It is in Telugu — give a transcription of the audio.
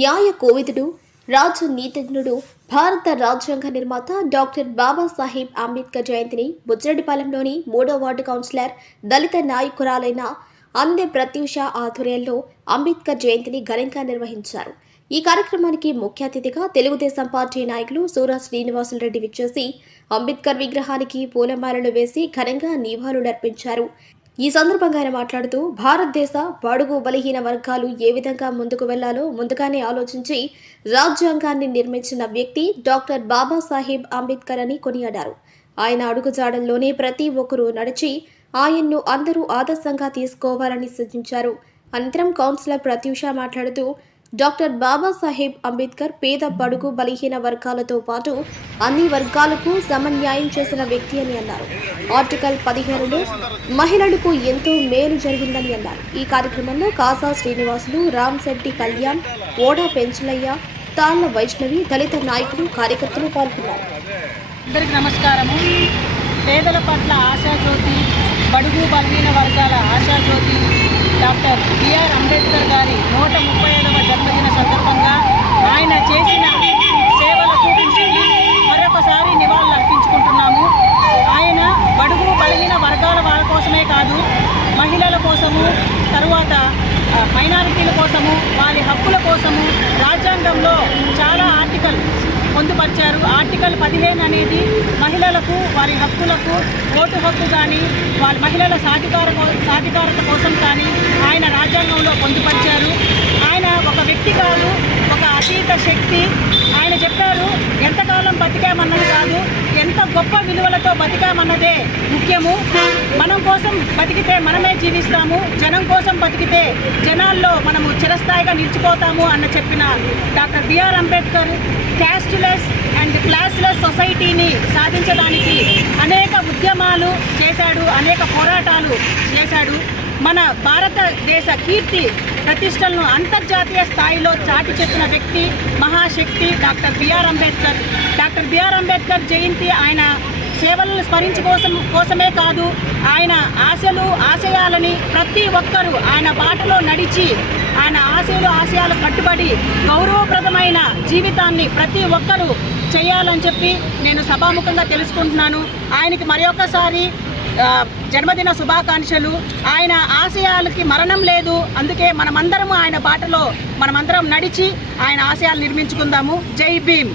న్యాయ కోవిదుడు, రాజనీతిజ్ఞుడు, భారత రాజ్యాంగ నిర్మాత డాక్టర్ బాబాసాహెబ్ అంబేద్కర్ జయంతిని బుజ్జిరెడ్డిపాలెంలోని 3వ వార్డు కౌన్సిలర్, దళిత నాయకురాలైన అందె ప్రత్యూష ఆధ్వర్యంలో అంబేద్కర్ జయంతిని ఘనంగా నిర్వహించారు. ఈ కార్యక్రమానికి ముఖ్య అతిథిగా తెలుగుదేశం పార్టీ నాయకులు సూర శ్రీనివాసులరెడ్డి విచ్చేసి అంబేద్కర్ విగ్రహానికి పూలమాలలు వేసి ఘనంగా నివాళులర్పించారు. ఈ సందర్భంగా ఆయన మాట్లాడుతూ భారతదేశ బడుగు బలహీన వర్గాలు ఏ విధంగా ముందుకు వెళ్లాలో ముందుగానే ఆలోచించి రాజ్యాంగాన్ని నిర్మించిన వ్యక్తి డాక్టర్ బాబాసాహెబ్ అంబేద్కర్ అని కొనియాడారు. ఆయన అడుగుజాడల్లోనే ప్రతి ఒక్కరూ నడిచి ఆయన్ను అందరూ ఆదర్శంగా తీసుకోవాలని సూచించారు. అనంతరం కౌన్సిలర్ ప్రత్యూష మాట్లాడుతూ డాక్టర్ బాబాసాహెబ్ అంబేద్కర్ పేద బడుగు బలహీన వర్గాలతో పాటు అన్ని వర్గాలకు సమన్యాయం చేసిన వ్యక్తి అని అన్నారు. ఆర్టికల్ 15లో మహిళలకు ఎంతో మేలు జరిగిందని అన్నారు. ఈ కార్యక్రమంలో కాసా శ్రీనివాసులు, రామ్శెట్టి కళ్యాణ్, ఓడా పెంచలయ్య, తాళ్ల వైష్ణవి, దళిత నాయకులు, కార్యకర్తలు పాల్గొన్నారు. అందరికీ నమస్కారము. పేదల పట్ల ఆశాజ్యోతి, బడుగు బలహీన వర్గాల ఆశాజ్యోతి డాక్టర్ బిఆర్ అంబేద్కర్ గారి 135వ జన్మదిన సందర్భంగా ఆయన చేసిన సేవలకు మరొకసారి నివాళులు అర్పించుకుంటున్నాము. ఆయన బడుగు బలహీన వర్గాల వాళ్ళ కోసమే కాదు, మహిళల కోసము, తరువాత మైనారిటీల కోసము, వారి హక్కుల కోసము రాజ్యాంగంలో చాలా ఆర్టికల్ పొందుపరిచారు. ఆర్టికల్ 15 అనేది మహిళలకు, వారి హక్కులకు, ఓటు హక్కు కానీ, వాళ్ళ మహిళల సాధికారత కోసం కానీ ఆయన రాజ్యాంగంలో పొందుపరిచారు. ఆయన ఒక వ్యక్తి కాదు, ఒక అతీత శక్తి. ఆయన చెప్పారు, ఎంతకాలం బతికామన్నది కాదు, ఎంత గొప్ప విలువలతో బతికామన్నదే ముఖ్యము. మనం కోసం బతికితే మనమే జీవిస్తాము, జనం కోసం బతికితే జనాల్లో మనము చిరస్థాయిగా నిలిచిపోతాము అన్న చెప్పిన doctor BR Ambedkar casteless and classless సొసైటీని సాధించడానికి అనేక ఉద్యమాలు చేశాడు, అనేక పోరాటాలు చేశాడు. మన భారతదేశ కీర్తి ప్రతిష్టలను అంతర్జాతీయ స్థాయిలో చాటి చెప్పిన వ్యక్తి, మహాశక్తి doctor BR Ambedkar. Doctor BR Ambedkar Jayanti ఆయన సేవలను కోసమే కాదు, ఆయన ఆశయాలని ప్రతి ఒక్కరూ ఆయన బాటలో నడిచి ఆయన ఆశయాలు కట్టుబడి గౌరవప్రదమైన జీవితాన్ని ప్రతి ఒక్కరూ చేయాలని చెప్పి నేను సభాముఖంగా తెలుసుకుంటున్నాను. ఆయనకి మరొకసారి జన్మదిన శుభాకాంక్షలు. ఆయన ఆశయాలకి మరణం లేదు, అందుకే మనమందరము ఆయన బాటలో మనమందరం నడిచి ఆయన ఆశయాలు నిర్మించుకుందాము. జై భీమ్.